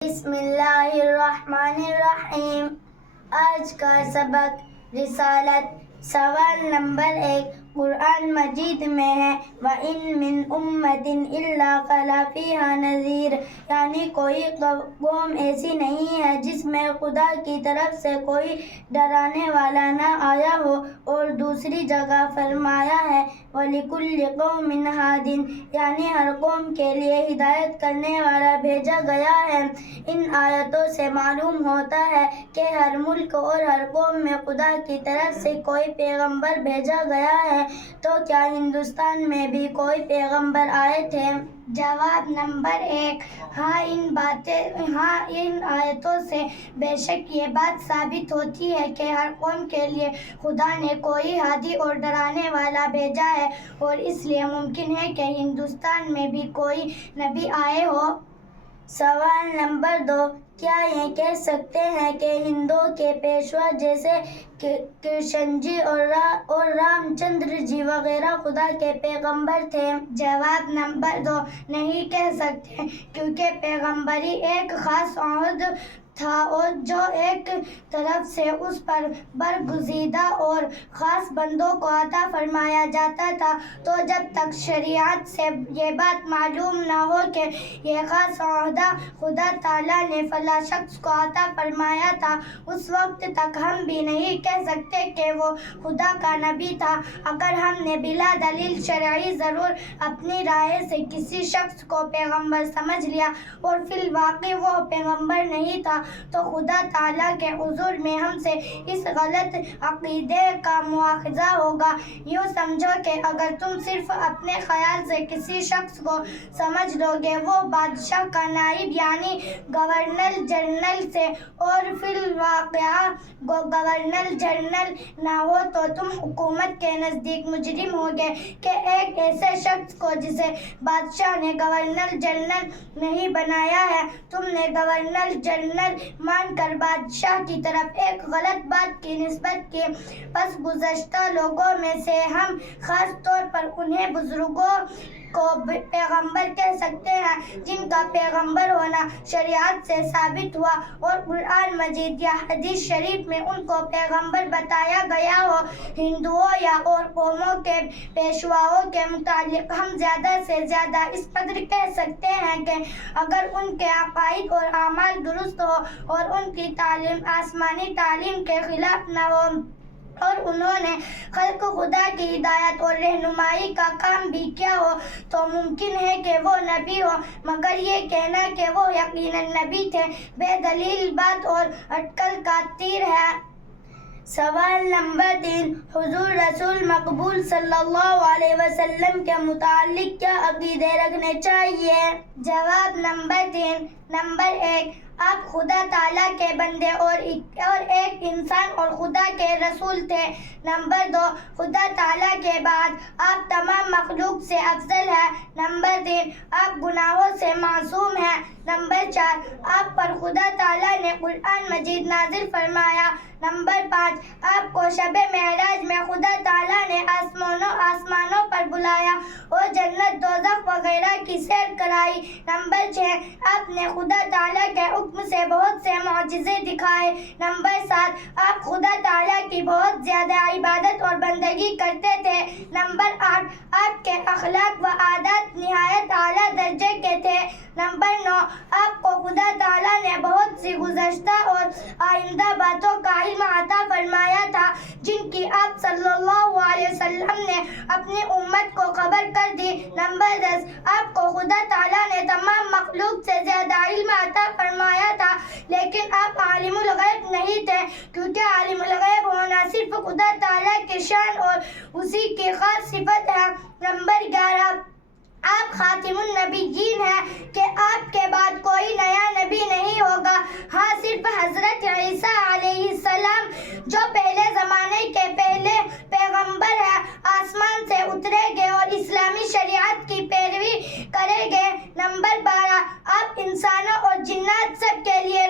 بسم اللہ الرحمن الرحیم۔ آج کا سبق رسالت سوال نمبر 1 قرآن مجید میں ہے وَإِن مِّنْ أُمَّةٍ إِلَّا خَلَا فِيهَا نَذِيرٌ، یعنی کوئی قوم ایسی نہیں ہے جس میں خدا کی طرف سے کوئی ڈرانے والا نہ آیا ہو۔ اور دوسری جگہ فرمایا ہے وَلِكُلِّ قَوْمٍ هَادٍ، یعنی ہر قوم کے لیے ہدایت کرنے والا بھیجا گیا ہے۔ ان آیتوں سے معلوم ہوتا ہے کہ ہر ملک اور ہر قوم میں خدا کی طرف سے کوئی پیغمبر بھیجا گیا ہے، تو کیا ہندوستان میں بھی کوئی پیغمبر آئے تھے؟ جواب نمبر 1، ہاں ان آیتوں سے بے شک یہ بات ثابت ہوتی ہے کہ ہر قوم کے لیے خدا نے کوئی ہادی اور ڈرانے والا بھیجا ہے، اور اس لیے ممکن ہے کہ ہندوستان میں بھی کوئی نبی آئے ہو۔ سوال نمبر 2، کیا یہ کہہ سکتے ہیں کہ ہندوؤں کے پیشوا جیسے کرشن جی اور رام چندر جی وغیرہ خدا کے پیغمبر تھے؟ جواب نمبر 2، نہیں کہہ سکتے، کیونکہ پیغمبری ایک خاص عہد تھا اور جو ایک طرف سے اس پر برگزیدہ اور خاص بندوں کو عطا فرمایا جاتا تھا، تو جب تک شریعت سے یہ بات معلوم نہ ہو کہ یہ خاص عہدہ خدا تعالیٰ نے فلاں شخص کو عطا فرمایا تھا، اس وقت تک ہم بھی نہیں کہہ سکتے کہ وہ خدا کا نبی تھا۔ اگر ہم نے بلا دلیل شرعی ضرور اپنی رائے سے کسی شخص کو پیغمبر سمجھ لیا اور فی الواقع وہ پیغمبر نہیں تھا، تو خدا تعالیٰ کے حضور میں ہم سے اس غلط عقیدے کا مواخذہ ہوگا۔ یوں سمجھو کہ اگر تم صرف اپنے خیال سے کسی شخص کو سمجھ لو گے وہ بادشاہ کا نائب یعنی گورنر جنرل سے، اور فی الواقع گورنر جنرل نہ ہو، تو تم حکومت کے نزدیک مجرم ہوگے کہ ایک ایسے شخص کو جسے بادشاہ نے گورنر جنرل نہیں بنایا ہے تم نے گورنر جنرل مان کر بادشاہ کی طرف ایک غلط بات کی نسبت کی۔ پس گزشتہ لوگوں میں سے ہم خاص طور پر انہیں بزرگوں کو پیغمبر کہہ سکتے ہیں جن کا پیغمبر ہونا شریعت سے ثابت ہوا اور قرآن مجید یا حدیث شریف میں ان کو پیغمبر بتایا گیا ہو۔ ہندوؤں یا اور قوموں کے پیشواؤں کے متعلق ہم زیادہ سے زیادہ اس قدر کہہ سکتے ہیں کہ اگر ان کے عقائد اور اعمال درست ہو اور ان کی تعلیم آسمانی تعلیم کے خلاف نہ ہو اور انہوں نے خلق خدا کی ہدایت اور رہنمائی کا کام بھی کیا ہو، تو ممکن ہے کہ وہ نبی ہو، مگر یہ کہنا کہ وہ یقیناً نبی تھے بے دلیل بات اور اٹکل کا تیر ہے۔ سوال نمبر 3، حضور رسول مقبول صلی اللہ علیہ وسلم کے متعلق کیا عقیدے رکھنے چاہیے؟ جواب نمبر 3، نمبر 1، آپ خدا تعالیٰ کے بندے اور ایک انسان اور خدا کے رسول تھے۔ نمبر 2، خدا تعالیٰ کے بعد آپ تمام مخلوق سے افضل ہیں۔ نمبر 3، آپ گناہوں سے معصوم ہیں۔ نمبر 4، آپ پر خدا تعالیٰ نے قرآن مجید نازل فرمایا۔ نمبر 5، آپ کو شب معراج میں خدا تعالیٰ نے آسمانوں پر بلایا اور جنت دوزخ وغیرہ کی سیر کرائی۔ نمبر 6، آپ نے خدا تعالیٰ کے حکم سے بہت سے معجزے دکھائے۔ نمبر 7، آپ خدا تعالیٰ کی بہت زیادہ عبادت اور بندگی کرتے تھے۔ نمبر 8، آپ کے اخلاق و عادات نہایت اعلیٰ درجے کے تھے۔ نمبر 9، آپ کو خدا تعالیٰ نے بہت سی گزشتہ اور آئندہ باتوں کا علم عطا فرمایا تھا جن کی آپ صلی اللہ علیہ وسلم نے اپنی امت کو خبر کر دی۔ نمبر 10، آپ کو خدا تعالیٰ نے تمام مخلوق سے زیادہ علم عطا فرمایا تھا، لیکن آپ عالم الغیب نہیں تھے، کیونکہ عالم الغیب ہونا صرف خدا تعالیٰ کی شان اور اسی کی خاص صفت ہے۔ نمبر 11، آپ خاتم النبیین ہیں کہ آپ کے بعد کوئی نیا نبی نہیں ہوگا، ہاں صرف حضرت عیسیٰ علیہ السلام جو پہلے زمانے کے پہلے پیغمبر ہیں آسمان سے اتریں گے اور اسلامی شریعت کی پیروی کریں گے۔ نمبر 12، آپ انسانوں اور جنات سب کے لیے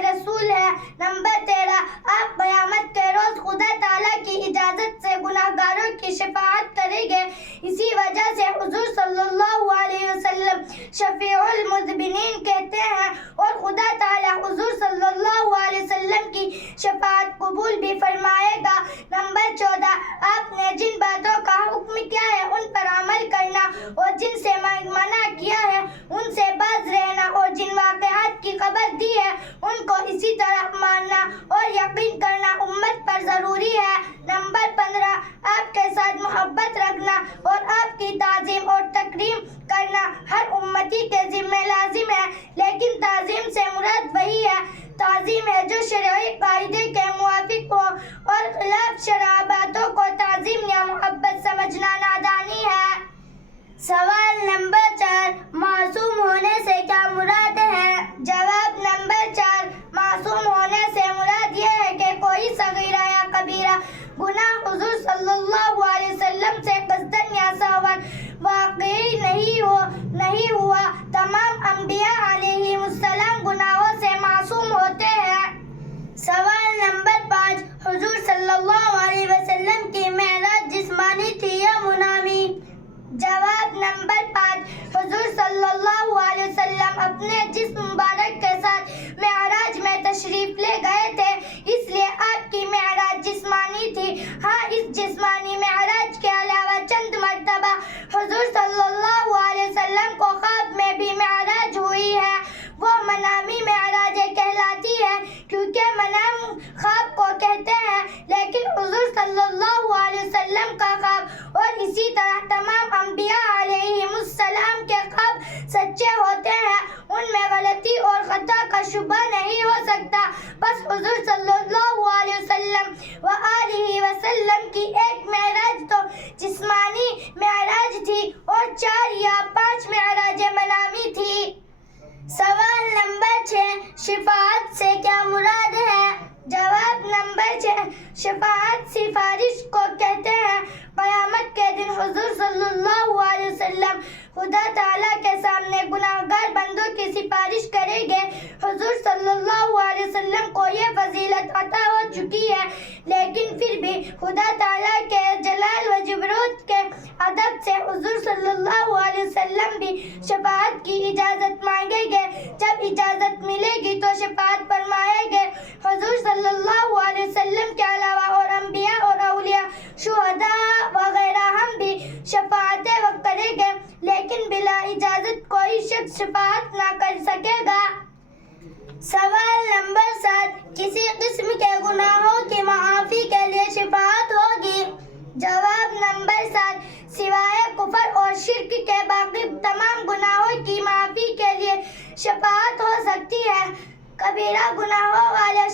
رسول ہیں۔ نمبر 13، آپ قیامت کے روز خدا تعالیٰ کی اجازت سے گناہگاروں کی شفاعت کریں گے۔ اسی وجہ سے حضور صلی اللہ علیہ وسلم شفیع المذنبین آمین کہتے ہیں اور خدا تعالیٰ حضور صلی اللہ علیہ وسلم کی شفاعت قبول بھی فرمائے گا۔ نمبر 14، آپ نے جن باتوں کا حکم کیا ہے ان پر عمل کرنا اور جن سے منع کیا ہے ان سے باز رہنا، اور جن واقعات کی خبر دی ہے ان کو اسی طرح ماننا اور یقین کرنا امت پر ضروری ہے۔ نمبر 15، آپ کے ساتھ محبت رکھنا اور آپ کی تعظیم اور تکریم کرنا ہر امتی کے ذمہ لازم ہے، لیکن تعظیم سے مراد وہی ہے تعظیم ہے جو شرعی قاعدے کے موافق ہو، اور خلاف شرع باتوں کو تعظیم یا محبت سمجھنا نادانی ہے۔ سوال نمبر 4، معصوم ہونے سے کیا مراد ہے؟ جواب نمبر 4، معصوم ہونے سے مراد یہ ہے کہ کوئی صغیرہ یا کبیرہ گناہ حضور صلی اللہ علیہ وسلم سے قصداً یا سہواً واقعی نہیں ہوا۔ تمام انبیاء علیہم السلام گناہوں سے معصوم ہوتے ہیں۔ سوال نمبر 5، حضور صلی اللہ علیہ وسلم کی معراج جسمانی تھی یا منامی؟ جواب نمبر 5، حضور صلی اللہ علیہ وسلم اپنے جسم مبارک کے ساتھ معراج میں تشریف لے گئے تھے، اس لیے آپ کی معراج جسمانی تھی۔ ہاں، اس جسمانی معراج کے علاوہ چند مرتبہ حضور صلی اللہ علیہ وسلم کو خواب میں بھی معراج ہوئی ہے، وہ منامی معراج کہلاتی ہے کیونکہ منام خواب کو کہتے ہیں، لیکن حضور صلی اللہ علیہ وسلم کا خواب اور اسی طرح تمام انبیاء علیہم السلام کے خواب سچے ہوتے ہیں، ان میں غلطی اور خطا کا شبہ نہیں ہو سکتا۔ بس حضور صلی اللہ علیہ وسلم وآلہ وسلم کی ایک معراج تو جسمانی معراج تھی اور 4 یا 5 معراج منامی تھی۔ سوال نمبر 6، شفاعت سے کیا مراد ہے؟ جواب نمبر 6، شفاعت سفارش کو کہتے ہیں۔ قیامت کے دن حضور صلی اللہ علیہ وسلم خدا تعالیٰ کے سامنے گناہگار بندوں کی سفارش کریں گے۔ حضور صلی اللہ علیہ وسلم کو یہ فضیلت عطا ہو چکی ہے، لیکن پھر بھی خدا تعالیٰ کے جلال و جبروت کے ادب سے حضور صلی اللہ علیہ وسلم بھی شفاعت کی اجازت مانگیں گے۔ جب اجازت ملے گی تو شفاعت فرمائیں گے۔ حضور صلی اللہ علیہ وسلم کے علاوہ اور انبیاء اور اولیاء، شہداء وغیرہ ہم بھی شفاعت وقت کریں گے، لیکن بلا اجازت کوئی شخص شفاعت نہ کر سکے گا۔ سوال نمبر 7، کسی قسم کے گناہوں کی معافی کے لیے شفاعت ہوگی؟ جواب نمبر 7، سوائے کفر اور شرک کے باقی تمام گناہوں کی معافی کے لیے شفاعت ہو سکتی ہے۔ کبیرہ گناہوں والے